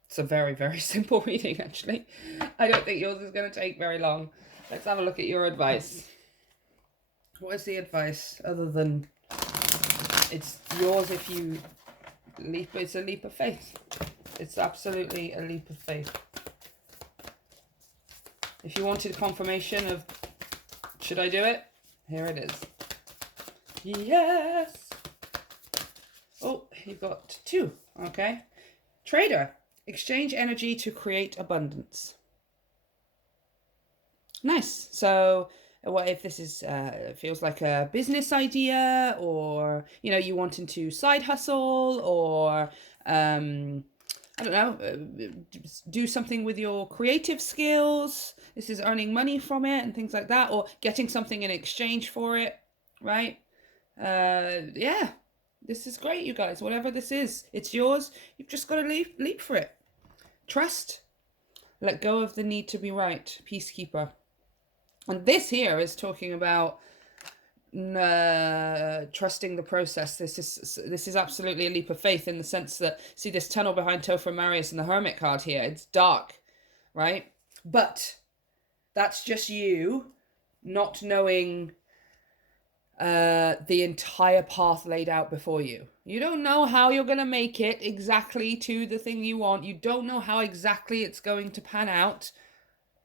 It's a very, very simple reading, actually. I don't think yours is going to take very long. Let's have a look at your advice. What is the advice other than it's yours if you leap? It's a leap of faith. It's absolutely a leap of faith. If you wanted confirmation of should I do it, here it is. Yes. Oh, you've got 2. Okay. Trader. Exchange energy to create abundance. Nice. So what if this is feels like a business idea, or you wanting to side hustle, or I don't know, do something with your creative skills. This is earning money from it and things like that, or getting something in exchange for it, right? Yeah, this is great, you guys. Whatever this is, it's yours. You've just got to leap for it. Trust. Let go of the need to be right. Peacekeeper. And this here is talking about trusting the process. This is absolutely a leap of faith in the sense that, see this tunnel behind Topher, Marius, and the Hermit card here. It's dark, right? But that's just you not knowing the entire path laid out before you. You don't know how you're going to make it exactly to the thing you want. You don't know how exactly it's going to pan out,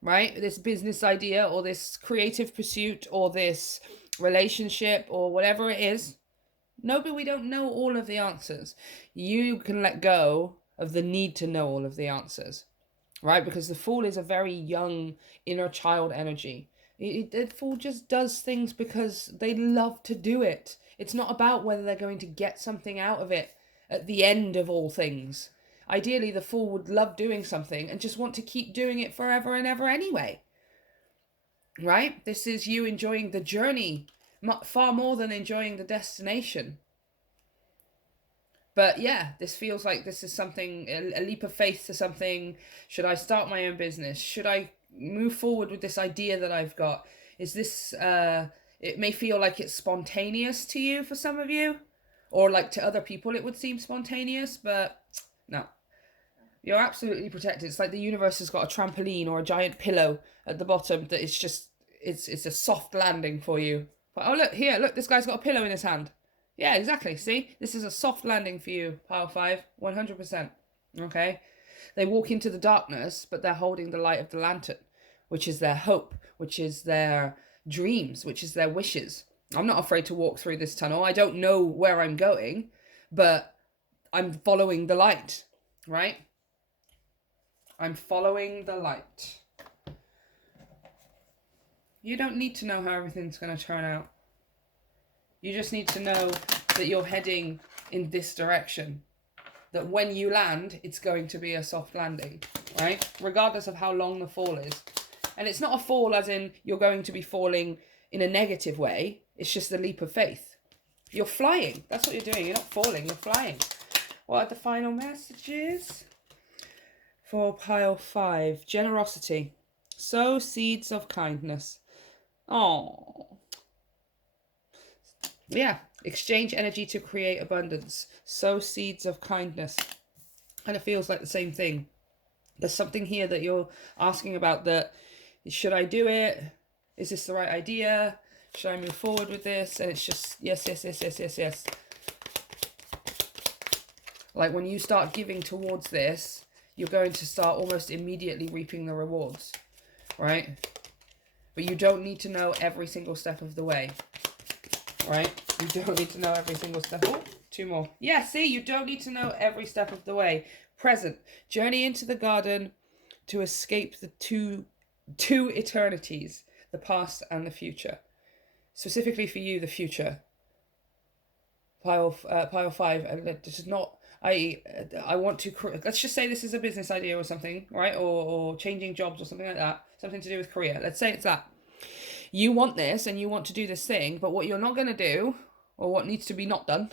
right? This business idea or this creative pursuit or this relationship or whatever it is. No, but we don't know all of the answers. You can let go of the need to know all of the answers, right? Because the Fool is a very young inner child energy. The Fool just does things because they love to do it. It's not about whether they're going to get something out of it at the end of all things. Ideally, the Fool would love doing something and just want to keep doing it forever and ever anyway. Right? This is you enjoying the journey far more than enjoying the destination. But yeah, this feels like this is something, a leap of faith to something. Should I start my own business? Should I move forward with this idea that I've got? Is this, it may feel like it's spontaneous to you for some of you, or like to other people it would seem spontaneous, but no. You're absolutely protected. It's like the universe has got a trampoline or a giant pillow at the bottom that is just, it's a soft landing for you. But, oh, look, here, look, this guy's got a pillow in his hand. Yeah, exactly. See, this is a soft landing for you, pile 5, 100%. Okay? They walk into the darkness, but they're holding the light of the lantern, which is their hope, which is their dreams, which is their wishes. I'm not afraid to walk through this tunnel. I don't know where I'm going, but I'm following the light, right? I'm following the light. You don't need to know how everything's going to turn out. You just need to know that you're heading in this direction. That when you land, it's going to be a soft landing, right? Regardless of how long the fall is. And it's not a fall as in you're going to be falling in a negative way. It's just a leap of faith. You're flying. That's what you're doing. You're not falling. You're flying. What are the final messages? For pile 5, generosity. Sow seeds of kindness. Oh. Yeah, exchange energy to create abundance. Sow seeds of kindness. And it feels like the same thing. There's something here that you're asking about that, should I do it? Is this the right idea? Should I move forward with this? And it's just, yes, yes, yes, yes, yes, yes. Like when you start giving towards this, you're going to start almost immediately reaping the rewards, right? But you don't need to know every single step of the way, right? You don't need to know every single step. Oh, 2 more. Yeah, see, you don't need to know every step of the way. Present. Journey into the garden to escape the two eternities, the past and the future. Specifically for you, the future. pile 5, and this is not. I want to. Let's just say this is a business idea or something, right? Or changing jobs or something like that. Something to do with career. Let's say it's that. You want this and you want to do this thing, but what you're not going to do, or what needs to be not done,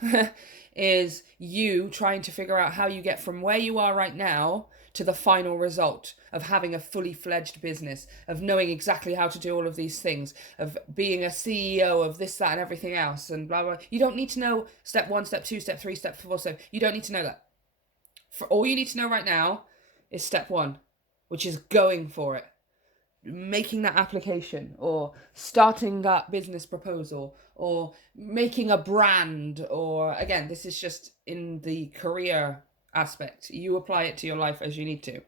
is you trying to figure out how you get from where you are right now to the final result of having a fully fledged business, of knowing exactly how to do all of these things, of being a CEO of this, that, and everything else, and blah, blah. You don't need to know step 1, step 2, step 3, step 4, step. You don't need to know that. For all you need to know right now is step 1, which is going for it. Making that application, or starting that business proposal, or making a brand, or again, this is just in the career aspect. You apply it to your life as you need to.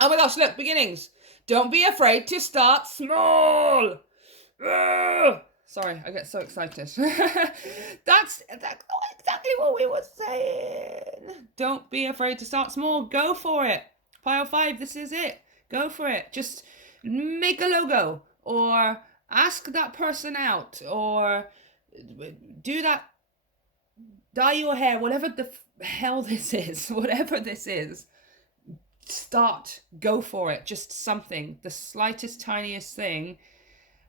Oh my gosh, look, beginnings. Don't be afraid to start small. Ugh. Sorry, I get so excited. That's exactly what we were saying. Don't be afraid to start small. Go for it. Pile 5, this is it. Go for it. Just make a logo, or ask that person out, or do that, dye your hair, whatever the hell this is, whatever this is, start, go for it. Just something, the slightest, tiniest thing,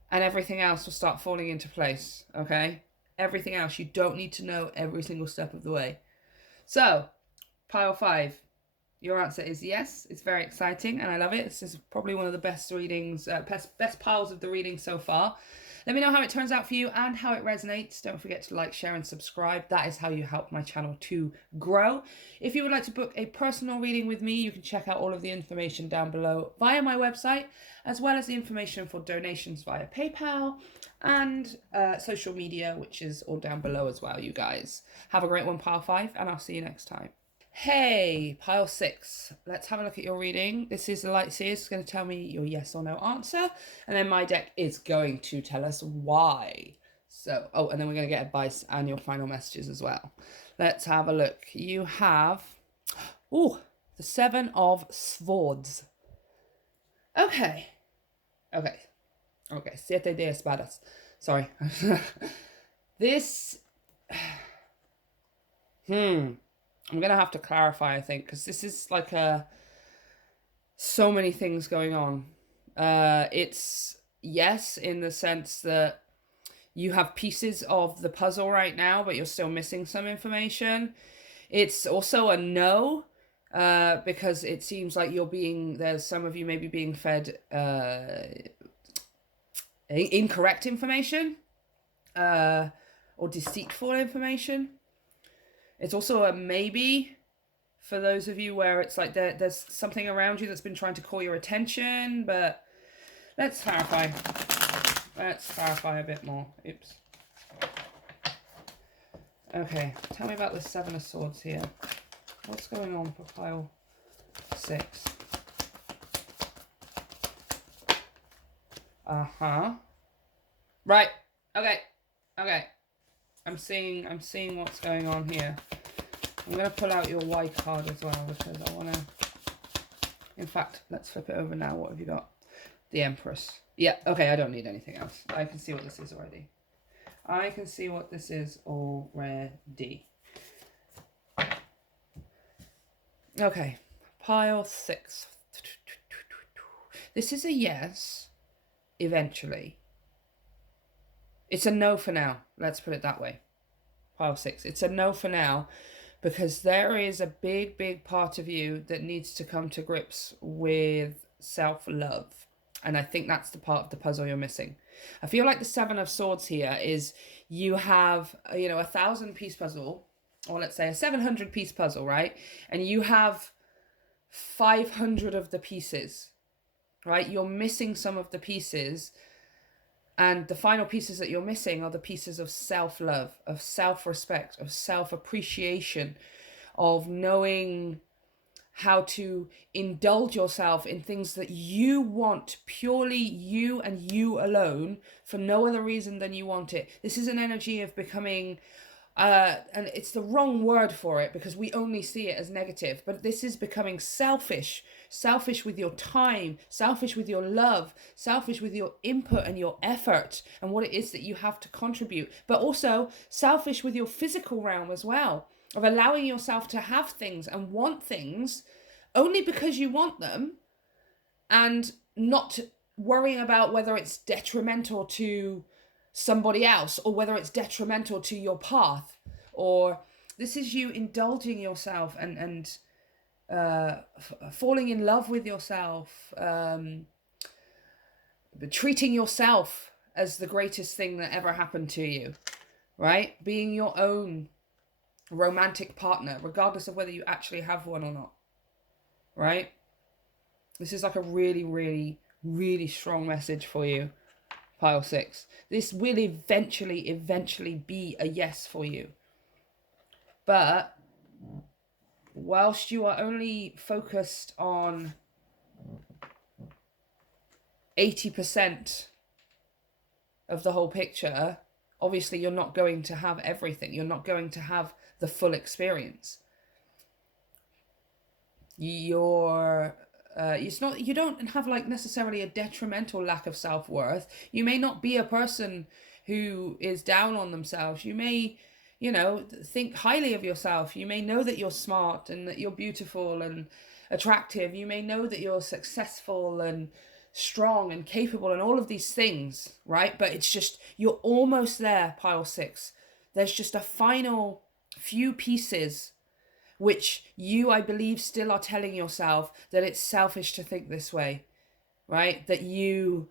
and everything else will start falling into place, okay? Everything else, you don't need to know every single step of the way. So, pile 5. Your answer is yes. It's very exciting and I love it. This is probably one of the best readings, best piles of the reading so far. Let me know how it turns out for you and how it resonates. Don't forget to like, share, and subscribe. That is how you help my channel to grow. If you would like to book a personal reading with me, you can check out all of the information down below via my website, as well as the information for donations via PayPal and social media, which is all down below as well, you guys. Have a great one, pile 5, and I'll see you next time. Hey, pile 6. Let's have a look at your reading. This is the light seers. It's going to tell me your yes or no answer. And then my deck is going to tell us why. So, oh, and then we're going to get advice and your final messages as well. Let's have a look. You have, the 7 of Swords. Okay. Siete de espadas. Sorry. This, I'm going to have to clarify, I think, because this is like so many things going on. It's yes, in the sense that you have pieces of the puzzle right now, but you're still missing some information. It's also a no, because it seems like there's some of you maybe being fed incorrect information, or deceitful information. It's also a maybe for those of you where it's like there's something around you that's been trying to call your attention, but let's clarify. Let's clarify a bit more. Oops. Okay, tell me about the 7 of Swords here. What's going on for pile 6? Right. Okay. I'm seeing what's going on here. I'm going to pull out your Y card as well, because I want to... In fact, let's flip it over now. What have you got? The Empress. Yeah, okay, I don't need anything else. I can see what this is already. Okay, pile 6. This is a yes, eventually. It's a no for now. Let's put it that way. Pile 6. It's a no for now, because there is a big part of you that needs to come to grips with self-love. And I think that's the part of the puzzle you're missing. I feel like the 7 of Swords here is you have, a 1,000-piece puzzle, or let's say a 700-piece puzzle, right? And you have 500 of the pieces, right? You're missing some of the pieces. And the final pieces that you're missing are the pieces of self-love, of self-respect, of self-appreciation, of knowing how to indulge yourself in things that you want, purely you and you alone, for no other reason than you want it. This is an energy of becoming and it's the wrong word for it because we only see it as negative, but this is becoming selfish. Selfish with your time, selfish with your love, selfish with your input and your effort and what it is that you have to contribute, but also selfish with your physical realm as well, of allowing yourself to have things and want things only because you want them, and not worrying about whether it's detrimental to somebody else or whether it's detrimental to your path. Or this is you indulging yourself and falling in love with yourself, treating yourself as the greatest thing that ever happened to you, right? Being your own romantic partner, regardless of whether you actually have one or not, right? This is like a really, really, really strong message for you, pile 6. This will eventually be a yes for you. But whilst you are only focused on 80% of the whole picture, obviously you're not going to have everything. You're not going to have the full experience. It's not, you don't have like necessarily a detrimental lack of self-worth. You may not be a person who is down on themselves. You may, think highly of yourself. You may know that you're smart and that you're beautiful and attractive. You may know that you're successful and strong and capable and all of these things, right? But it's just, you're almost there, pile 6. There's just a final few pieces which you, I believe, still are telling yourself that it's selfish to think this way, right? That you,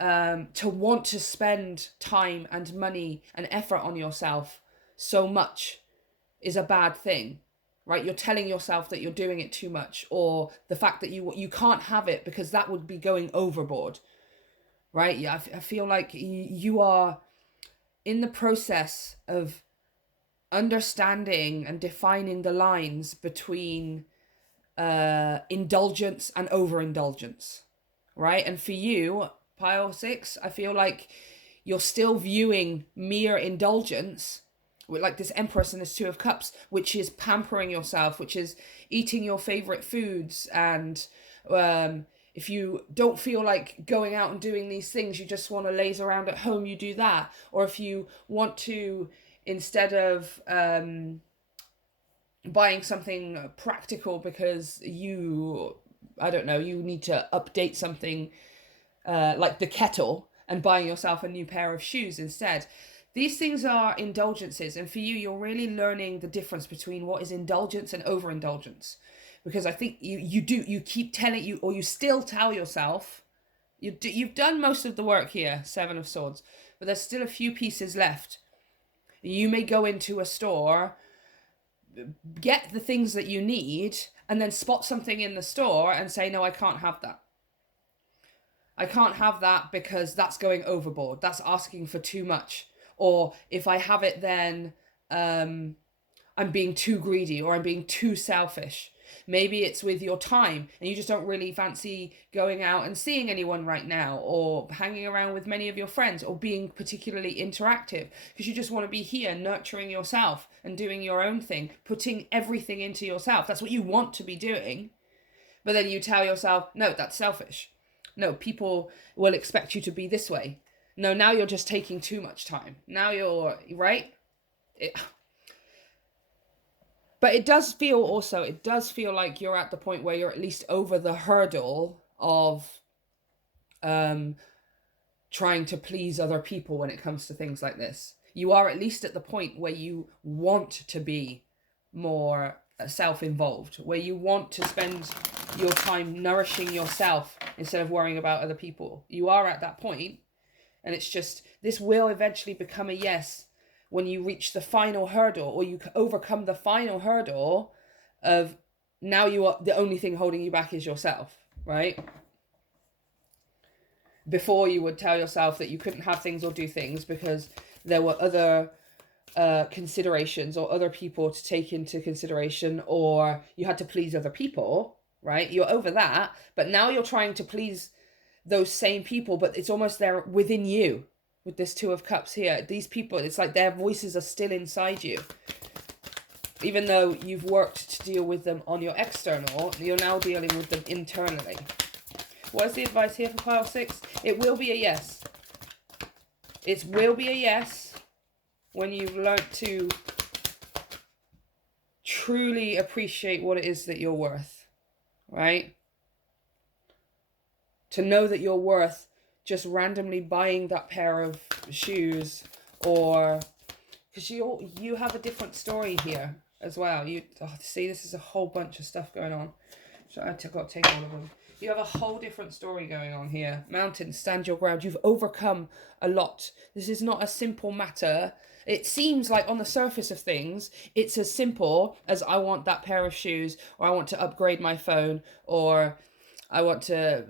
to want to spend time and money and effort on yourself so much is a bad thing, right? You're telling yourself that you're doing it too much, or the fact that you can't have it because that would be going overboard, right? Yeah, I feel like you are in the process of understanding and defining the lines between indulgence and overindulgence, right? And for you, pile 6, I feel like you're still viewing mere indulgence with like this Empress and this Two of Cups, which is pampering yourself, which is eating your favorite foods, and if you don't feel like going out and doing these things, you just want to laze around at home, you do that. Or if you want to, instead of buying something practical because you need to update something like the kettle, and buying yourself a new pair of shoes instead. These things are indulgences, and for you, you're really learning the difference between what is indulgence and overindulgence. Because I think you keep telling you, or you still tell yourself, you've done most of the work here, 7 of Swords, but there's still a few pieces left. You may go into a store, get the things that you need, and then spot something in the store and say, no, I can't have that. I can't have that because that's going overboard. That's asking for too much. Or if I have it, then I'm being too greedy, or I'm being too selfish. Maybe it's with your time and you just don't really fancy going out and seeing anyone right now, or hanging around with many of your friends, or being particularly interactive because you just want to be here nurturing yourself and doing your own thing, putting everything into yourself. That's what you want to be doing. But then you tell yourself, no, that's selfish. No, people will expect you to be this way. No, now you're just taking too much time. Now you're, right? But it does feel like you're at the point where you're at least over the hurdle of trying to please other people when it comes to things like this. You are at least at the point where you want to be more self-involved, where you want to spend your time nourishing yourself instead of worrying about other people. You are at that point, and it's just, this will eventually become a yes when you reach the final hurdle, or you overcome the final hurdle of, now you are, the only thing holding you back is yourself, right? Before, you would tell yourself that you couldn't have things or do things because there were other considerations or other people to take into consideration, or you had to please other people, right? You're over that, but now you're trying to please those same people, but it's almost there within you. with this Two of Cups here. These people, it's like their voices are still inside you. Even though you've worked to deal with them on your external, you're now dealing with them internally. What is the advice here for pile 6? It will be a yes. It will be a yes when you've learned to truly appreciate what it is that you're worth, right? To know that you're worth just randomly buying that pair of shoes, or because you have a different story here as well. See, this is a whole bunch of stuff going on. So I've got to take all of them. You have a whole different story going on here. Mountains, stand your ground. You've overcome a lot. This is not a simple matter. It seems like on the surface of things, it's as simple as I want that pair of shoes, or I want to upgrade my phone, or I want to,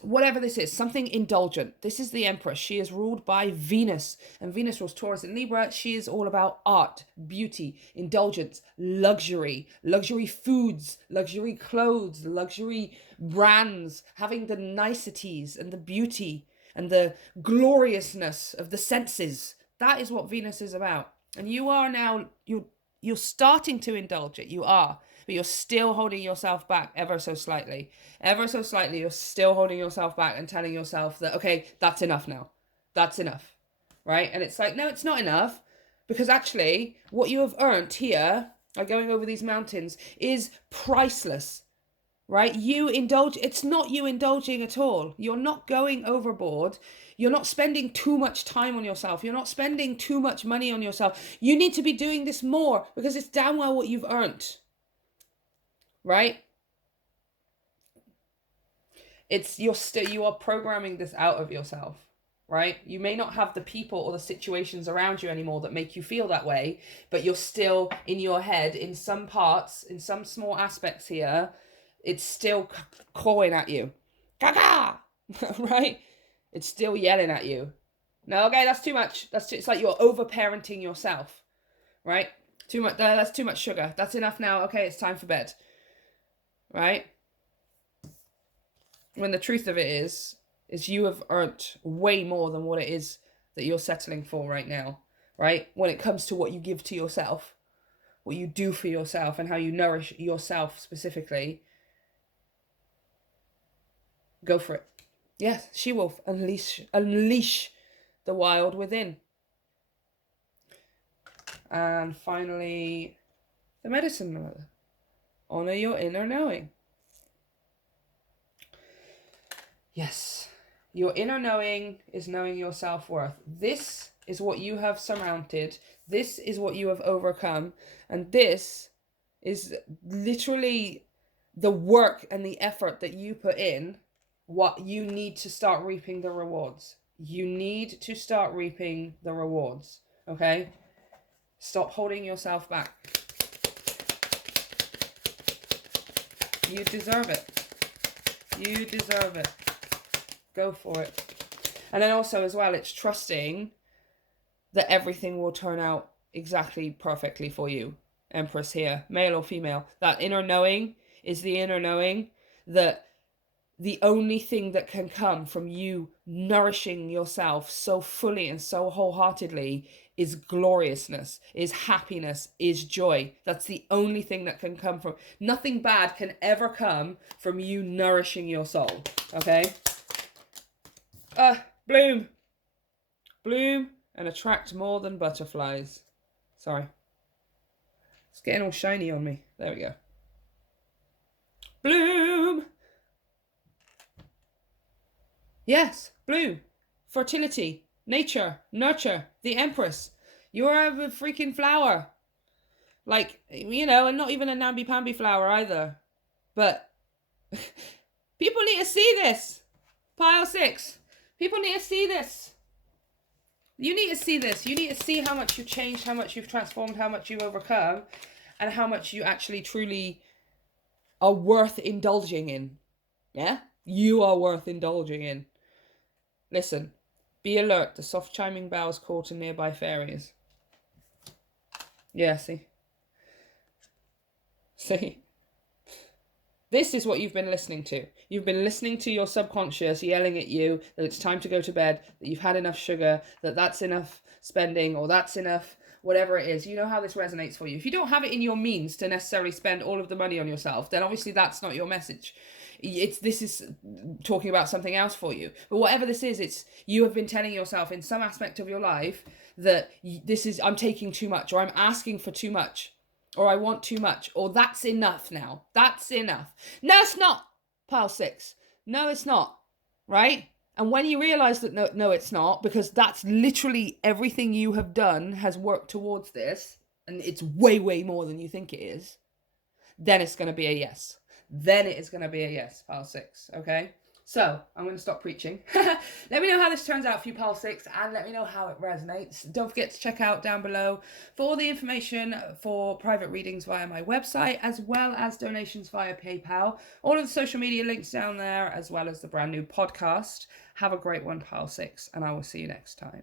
whatever this is, something indulgent. This is the Empress. She is ruled by Venus, and Venus rules Taurus and Libra. She is all about art, beauty, indulgence, luxury foods, luxury clothes, luxury brands, having the niceties and the beauty and the gloriousness of the senses. That is what Venus is about. And you are now, you're starting to indulge it. You are. But you're still holding yourself back ever so slightly. Ever so slightly, you're still holding yourself back and telling yourself that, okay, that's enough now. That's enough. Right? And it's like, no, it's not enough. Because actually, what you have earned here, like going over these mountains, is priceless. Right? It's not you indulging at all. You're not going overboard. You're not spending too much time on yourself. You're not spending too much money on yourself. You need to be doing this more because it's damn well what you've earned. Right? You are programming this out of yourself, right? You may not have the people or the situations around you anymore that make you feel that way, but you're still in your head in some parts, in some small aspects here, it's still clawing at you. Gaga! Right? It's still yelling at you. No, okay, that's too much. It's like you're over-parenting yourself, right? Too much. That's too much sugar. That's enough now. Okay, it's time for bed. Right? When the truth of it is you have earned way more than what it is that you're settling for right now, right? When it comes to what you give to yourself, what you do for yourself, and how you nourish yourself specifically, go for it. Yes, she-wolf, unleash the wild within. And finally, the medicine mother. Honor your inner knowing. Yes, your inner knowing is knowing your self-worth. This is what you have surmounted. This is what you have overcome. And this is literally the work and the effort that you put in. What you need to start reaping the rewards. You need to start reaping the rewards. Okay? Stop holding yourself back. You deserve it. You deserve it. Go for it. And then also as well, it's trusting that everything will turn out exactly perfectly for you. Empress here, male or female. That inner knowing is the inner knowing that the only thing that can come from you nourishing yourself so fully and so wholeheartedly is gloriousness, is happiness, is joy. That's the only thing that can come from. Nothing bad can ever come from you nourishing your soul. Okay? Bloom. Bloom and attract more than butterflies. Sorry. It's getting all shiny on me. There we go. Bloom. Yes, bloom. Fertility. Nature. Nurture. The Empress. You're a freaking flower. Like, and not even a namby-pamby flower either. But people need to see this. Pile 6. People need to see this. You need to see this. You need to see how much you've changed, how much you've transformed, how much you've overcome, and how much you actually truly are worth indulging in. Yeah? You are worth indulging in. Listen, be alert. The soft chiming bells call to nearby fairies. Yeah, see? See? This is what you've been listening to. You've been listening to your subconscious yelling at you that it's time to go to bed, that you've had enough sugar, that that's enough spending, or that's enough whatever it is. You know how this resonates for you. If you don't have it in your means to necessarily spend all of the money on yourself, then obviously that's not your message. This is talking about something else for you. But whatever this is, it's you have been telling yourself in some aspect of your life that I'm taking too much, or I'm asking for too much, or I want too much, or that's enough now. That's enough. No, it's not. Pile 6. No, it's not. Right? And when you realize that no, it's not, because that's literally everything you have done has worked towards this, and it's way, way more than you think it is, then it's going to be a yes. Then it is going to be a yes, pile 6. Okay? So, I'm going to stop preaching. Let me know how this turns out for you, pile 6, and let me know how it resonates. Don't forget to check out down below for all the information for private readings via my website, as well as donations via PayPal. All of the social media links down there, as well as the brand new podcast. Have a great one, pile 6, and I will see you next time.